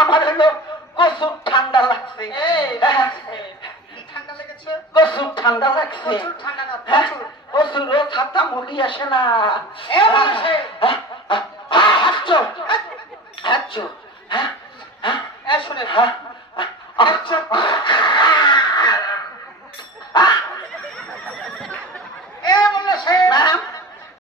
আমার হলো প্রচুর ঠান্ডা লাগছে, প্রচুর ঠান্ডা লাগছে, প্রচুর ছাতা মুড়ি আসে না।